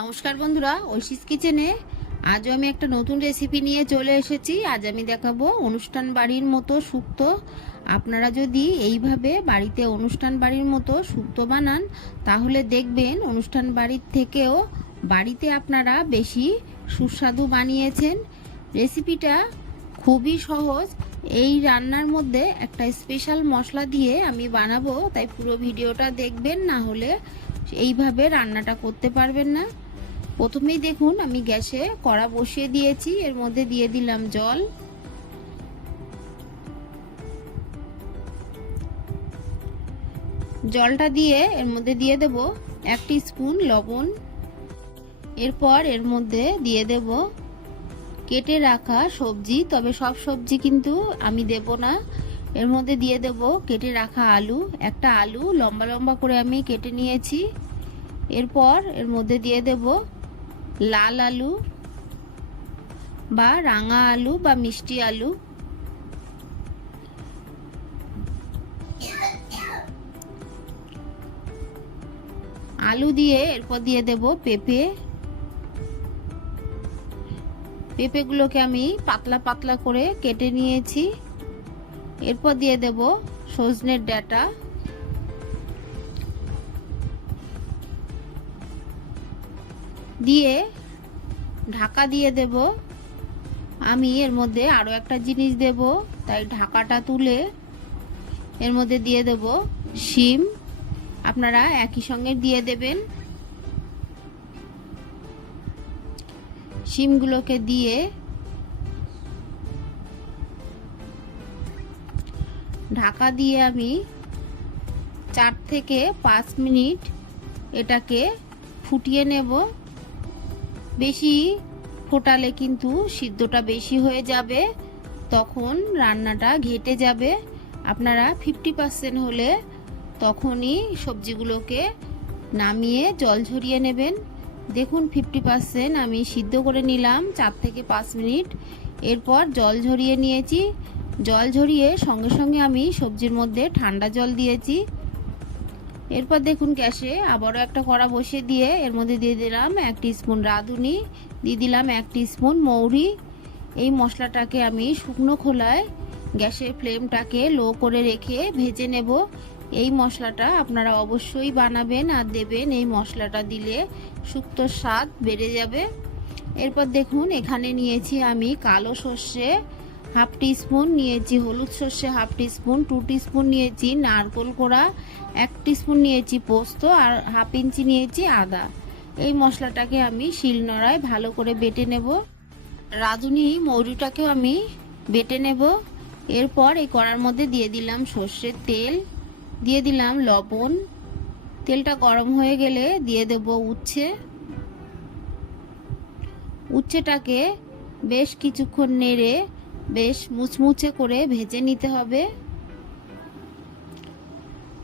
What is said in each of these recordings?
নমস্কার বন্ধুরা, ঐশিস কিচেনে। আজও আমি একটা নতুন রেসিপি নিয়ে চলে এসেছি। আজ আমি দেখাবো অনুষ্ঠান বাড়ির মতো শুক্তো আপনারা যদি এইভাবে বাড়িতে অনুষ্ঠান বাড়ির মতো শুক্তো বানান, তাহলে দেখবেন অনুষ্ঠান বাড়ির থেকেও বাড়িতে আপনারা বেশি সুস্বাদু বানিয়েছেন। রেসিপিটা খুবই সহজ। এই রান্নার মধ্যে একটা স্পেশাল মশলা দিয়ে আমি বানাবো, তাই পুরো ভিডিওটা দেখবেন, না হলে এইভাবে রান্নাটা করতে পারবেন না। প্রথমেই দেখুন আমি গ্যাসে কড়া বসিয়ে দিয়েছি, এর মধ্যে দিয়ে দিলাম জল। জলটা দিয়ে এর মধ্যে দিয়ে দেব এক স্পুন লবণ। এরপর এর মধ্যে দিয়ে দেব কেটে রাখা সবজি, তবে সব সবজি কিন্তু আমি দেব না। এর মধ্যে দিয়ে দেব কেটে রাখা আলু, একটা আলু লম্বা লম্বা করে আমি কেটে নিয়েছি। এরপর এর মধ্যে দিয়ে দেব লাল আলু বা রাঙা আলু বা মিষ্টি আলু। আলু দিয়ে এরপর দিয়ে দেব পেঁপে। পেঁপেগুলোকে আমি পাতলা পাতলা করে কেটে নিয়েছি। এরপর দিয়ে দেব সজনের ডাটা। দিয়ে ঢাকা দিয়ে দেব। আমি এর মধ্যে আরও একটা জিনিস দেব। তাই ঢাকাটা তুলে এর মধ্যে দিয়ে দেব শিম। আপনারা একই সঙ্গে দিয়ে দেবেন। শিমগুলোকে দিয়ে ঢাকা দিয়ে আমি চার থেকে পাঁচ মিনিট এটাকে ফুটিয়ে নেব। বেশি ফোটালে কিন্তু সিদ্ধটা বেশি হয়ে যাবে, তখন রান্নাটা ঘেটে যাবে। আপনারা ফিফটি পার্সেন্ট হলে তখনই সবজিগুলোকে নামিয়ে জল ঝরিয়ে নেবেন। দেখুন ফিফটি পার্সেন্ট আমি সিদ্ধ করে নিলাম চার থেকে পাঁচ মিনিট। এরপর জল ঝরিয়ে নিয়েছি। জল ঝরিয়ে সঙ্গে সঙ্গে আমি সবজির মধ্যে ঠান্ডা জল দিয়েছি। এরপর দেখুন গ্যাসে আবারও একটা কড়া বসিয়ে দিয়ে এর মধ্যে দিয়ে দিলাম এক স্পুন রাঁধুনি, দিয়ে দিলাম এক স্পুন মৌরি। এই মশলাটাকে আমি শুকনো খোলায় গ্যাসের ফ্লেমটাকে লো করে রেখে ভেজে নেব। এই মশলাটা আপনারা অবশ্যই বানাবেন আর দেবেন। এই মশলাটা দিলে শুক্তোর স্বাদ বেড়ে যাবে। এরপর দেখুন, এখানে নিয়েছি আমি কালো সর্ষে হাফ স্পুন নিয়েছি হলুদ সর্ষে হাফ স্পুন টু স্পুন নিয়েছি নারকোল কোড়া, এক স্পুন নিয়েছি পোস্ত আর হাফ ইঞ্চি নিয়েছি আদা। এই মশলাটাকে আমি শিলনোড়ায় ভালো করে বেটে নেব। রাঁধুনি মৌরিটাকেও আমি বেটে নেব। এরপর এই কড়ার মধ্যে দিয়ে দিলাম সর্ষের তেল, দিয়ে দিলাম লবণ। তেলটা গরম হয়ে গেলে দিয়ে দেব উচ্ছে। উচ্ছেটাকে বেশ কিছুক্ষণ নেড়ে বেশ মুচমুচে করে ভেজে নিতে হবে।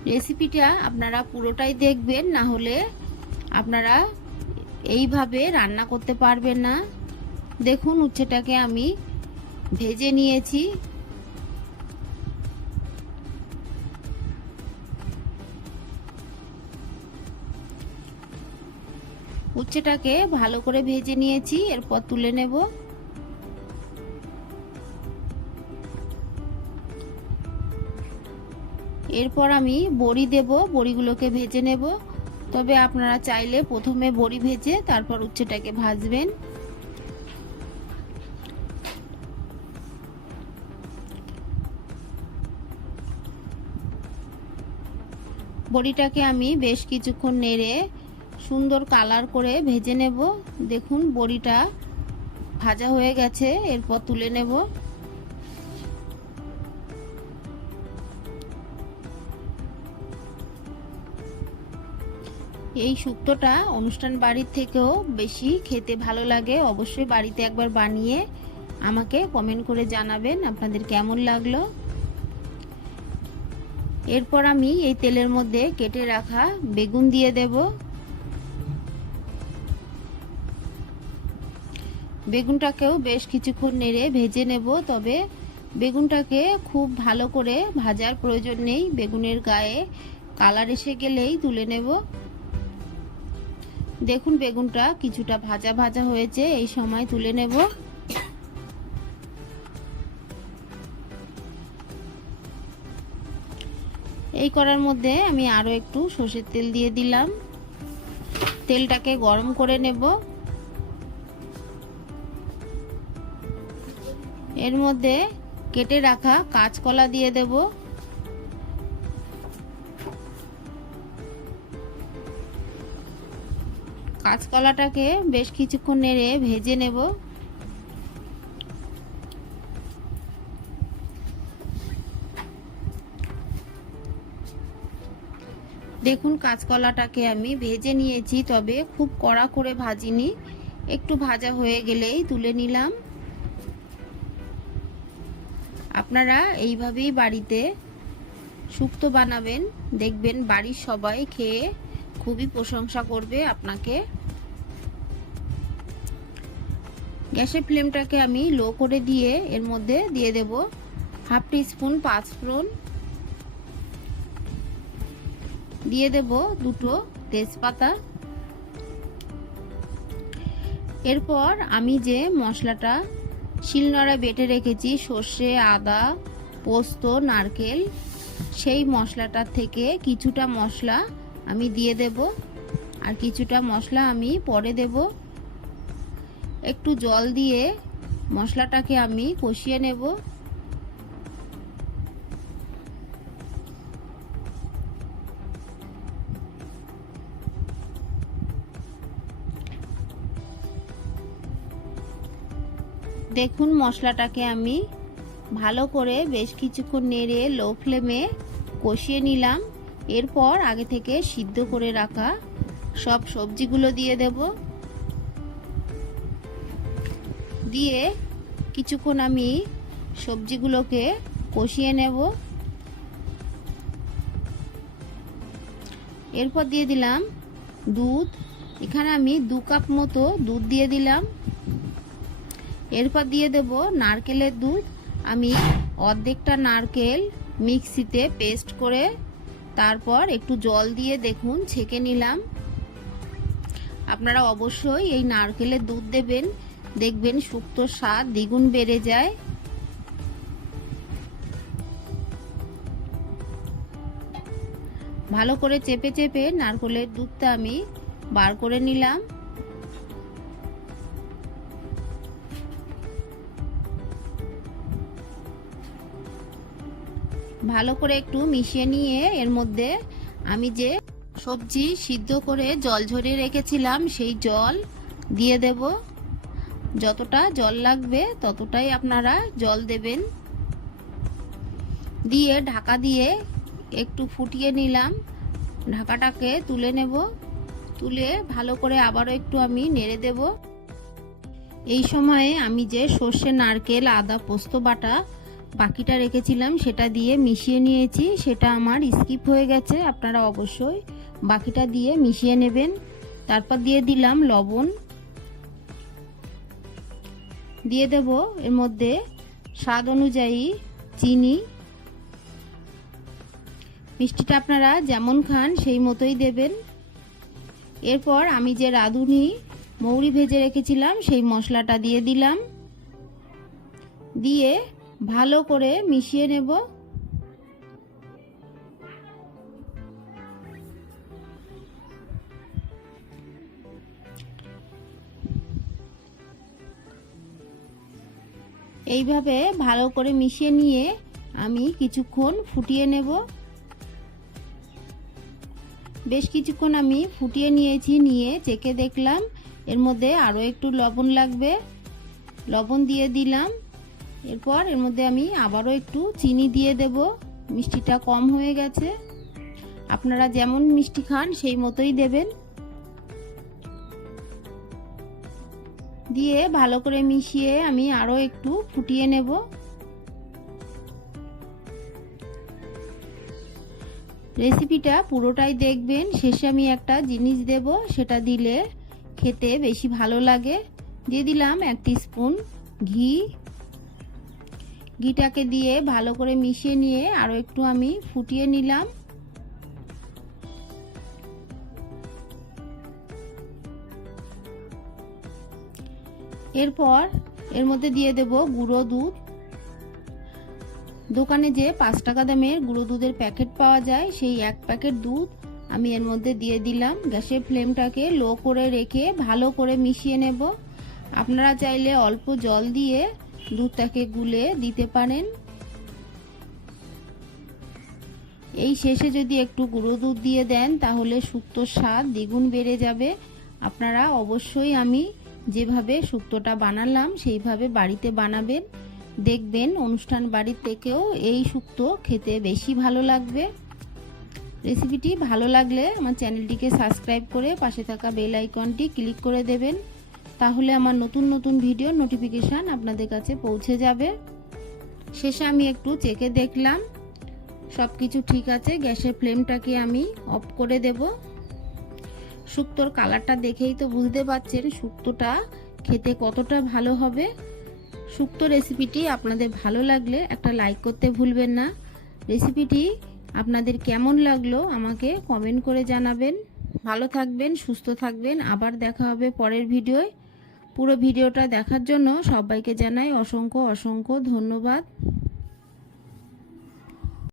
রেসিপিটা আপনারা পুরোটাই দেখবেন, না হলে আপনারা এইভাবে রান্না করতে পারবেন না। দেখুন উচ্ছেটাকে আমি ভেজে নিয়েছি। উচ্ছেটাকে ভালো করে ভেজে নিয়েছি, এরপর তুলে নেব। এরপর আমি বড়ি দেব, বড়িগুলোকে ভেজে নেব। তবে আপনারা চাইলে প্রথমে বড়ি ভেজে তারপর উচ্ছেটাকে ভাজবেন। বড়িটাকে আমি বেশ কিছুক্ষণ নেড়ে সুন্দর কালার করে ভেজে নেব। দেখুন, বড়িটা ভাজা হয়ে গেছে, এরপর তুলে নেব। এই শুক্তোটা অনুষ্ঠান বাড়ির থেকেও বেশি খেতে ভালো লাগে। অবশ্যই বাড়িতে একবার বানিয়ে আমাকে কমেন্ট করে জানাবেন আপনাদের কেমন লাগল। এরপর আমি এই তেলের মধ্যে কেটে রাখা বেগুন দিয়ে দেব। বেগুনটাকেও বেশ কিছুক্ষণ নেড়ে ভেজে নেব, তবে বেগুনটাকে খুব ভালো করে ভাজার প্রয়োজন নেই। বেগুনের গায়ে কালার এসে গেলেই তুলে নেব। দেখুন বেগুনটা কিছুটা ভাজা ভাজা হয়েছে, এই সময় তুলে নেব। এই করার মধ্যে আমি আরও একটু সর্ষের তেল দিয়ে দিলাম। তেলটাকে গরম করে নেব। এর মধ্যে কেটে রাখা কাঁচকলা দিয়ে দেব। কাঁচকলাটাকে বেশ কিছুক্ষণ নেড়ে ভেজে নেব। দেখুন, কাঁচকলাটাকে আমি ভেজে নিয়েছি, তবে খুব কড়া করে ভাজিনি। একটু ভাজা হয়ে গেলেই তুলে নিলাম। আপনারা এইভাবেই বাড়িতে শুক্তো বানাবেন। দেখবেন বাড়ির সবাই খেয়ে খুবই প্রশংসা করবে আপনাকে। গ্যাসের ফ্লেমটাকে আমি লো করে দিয়ে এর মধ্যে দিয়ে দেব হাফ টি স্পুন পাঁচফোড়ন দিয়ে দেব দুটো তেজপাতা। এরপর আমি যে মশলাটা শিলনোড়া বেটে রেখেছি, সর্ষে, আদা, পোস্ত, নারকেল, সেই মশলাটার থেকে কিছুটা মশলা আমি দিয়ে দেব। আর কিছুটা মশলা আমি পরে দেব। একটু জল দিয়ে মশলাটাকে আমি কষিয়ে নেব। দেখুন মশলাটাকে আমি ভালো করে বেশ কিছুক্ষণ নেড়ে লো ফ্লেমে কষিয়ে নিলাম। এরপর আগে থেকে সিদ্ধ করে রাখা সব সবজিগুলো দিয়ে দেব। দিয়ে কিছুক্ষণ আমি সবজিগুলোকে কষিয়ে নেব। এরপর দিয়ে দিলাম দুধ। এখানে আমি দু কাপ মতো দুধ দিয়ে দিলাম। এরপর দিয়ে দেব নারকেলের দুধ। আমি অর্ধেকটা নারকেল মিক্সিতে পেস্ট করে তারপর একটু জল দিয়ে দেখুন, ছেঁকে নিলাম। আপনারা অবশ্যই এই নারকেলের দুধ দেবেন। দেখবেন শুক্তোর স্বাদ, দ্বিগুণ বেড়ে যায়। ভালো করে চেপে চেপে নারকেলের দুধটা আমি বার করে নিলাম। ভালো করে একটু মিশিয়ে নিয়ে এর মধ্যে আমি যে সবজি সিদ্ধ করে জল ঝরিয়ে রেখেছিলাম, সেই জল দিয়ে দেব। যতটা জল লাগবে ততটাই আপনারা জল দেবেন। দিয়ে ঢাকা দিয়ে একটু ফুটিয়ে নিলাম। ঢাকাটাকে তুলে নেব। তুলে ভালো করে আবারও একটু আমি নেড়ে দেব। এই সময়ে আমি যে সর্ষে, নারকেল, আদা, পোস্ত বাটা বাকিটা রেখেছিলাম, সেটা দিয়ে মিশিয়ে নিয়েছি। সেটা আমার স্কিপ হয়ে গেছে, আপনারা অবশ্যই বাকিটা দিয়ে মিশিয়ে নেবেন। তারপর দিয়ে দিলাম লবণ। দিয়ে দেব এর মধ্যে স্বাদ অনুযায়ী চিনি। মিষ্টিটা আপনারা যেমন খান, সেই মতোই দেবেন। এরপর আমি যে রাঁধুনি মৌরি ভেজে রেখেছিলাম, সেই মশলাটা দিয়ে দিলাম। দিয়ে ভালো করে মিশিয়ে নেব। এইভাবে ভালো করে মিশিয়ে নিয়ে আমি কিছুক্ষণ ফুটিয়ে নেব। বেশ কিছুক্ষণ আমি ফুটিয়ে নিয়েছি, নিয়ে চেকে দেখলাম। এর মধ্যে আরও একটু লবণ লাগবে। লবণ দিয়ে দিলাম। এরপর এর মধ্যে আমি আবারও একটু চিনি দিয়ে দেব। মিষ্টিটা কম হয়ে গেছে। আপনারা যেমন মিষ্টি খান, সেই মতোই দেবেন। দিয়ে ভালো করে মিশিয়ে আমি আরও একটু ফুটিয়ে নেব। রেসিপিটা পুরোটাই দেখবেন। শেষে আমি একটা জিনিস দেব, সেটা দিলে খেতে বেশি ভালো লাগে। দিয়ে দিলাম এক স্পুন ঘি। ঘিটাকে দিয়ে ভালো করে মিশিয়ে নিয়ে আরও একটু আমি ফুটিয়ে নিলাম। এরপর এর মধ্যে দিয়ে দেব গুঁড়ো দুধ। দোকানে যে পাঁচ টাকা দামের গুঁড়ো দুধের প্যাকেট পাওয়া যায়, সেই এক প্যাকেট দুধ আমি এর মধ্যে দিয়ে দিলাম। গ্যাসের ফ্লেমটাকে লো করে রেখে ভালো করে মিশিয়ে নেব। আপনারা চাইলে অল্প জল দিয়ে দুধটাকে গুলে দিতে পারেন। এই শেষে যদি একটু গুঁড়ো দুধ দিয়ে দেন, তাহলে শুক্তোর স্বাদ দ্বিগুণ বেড়ে যাবে। আপনারা অবশ্যই আমি যেভাবে শুক্তোটা বানালাম, সেইভাবে বাড়িতে বানাবেন। দেখবেন অনুষ্ঠান বাড়ির থেকেও এই শুক্তো খেতে বেশি ভালো লাগবে। রেসিপিটি ভালো লাগলে আমার চ্যানেলটিকে সাবস্ক্রাইব করে পাশে থাকা বেল আইকনটি ক্লিক করে দেবেন। তাহলে আমার নতুন নতুন ভিডিও নোটিফিকেশান আপনাদের কাছে পৌঁছে যাবে। শেষে আমি একটু চেকে দেখলাম। সব কিছু ঠিক আছে, গ্যাসের ফ্লেমটাকে আমি অফ করে দেব। শুক্তোর কালারটা দেখেই তো বুঝতে পারছেন শুক্তোটা খেতে কতটা ভালো হবে। শুক্তো রেসিপিটি আপনাদের ভালো লাগলে একটা লাইক করতে ভুলবেন না। রেসিপিটি আপনাদের কেমন লাগল আমাকে কমেন্ট করে জানাবেন। ভালো থাকবেন, সুস্থ থাকবেন। আবার দেখা হবে পরের ভিডিওয় পুরো ভিডিওটা দেখার জন্য সবাইকে জানাই অসংখ্য অসংখ্য ধন্যবাদ।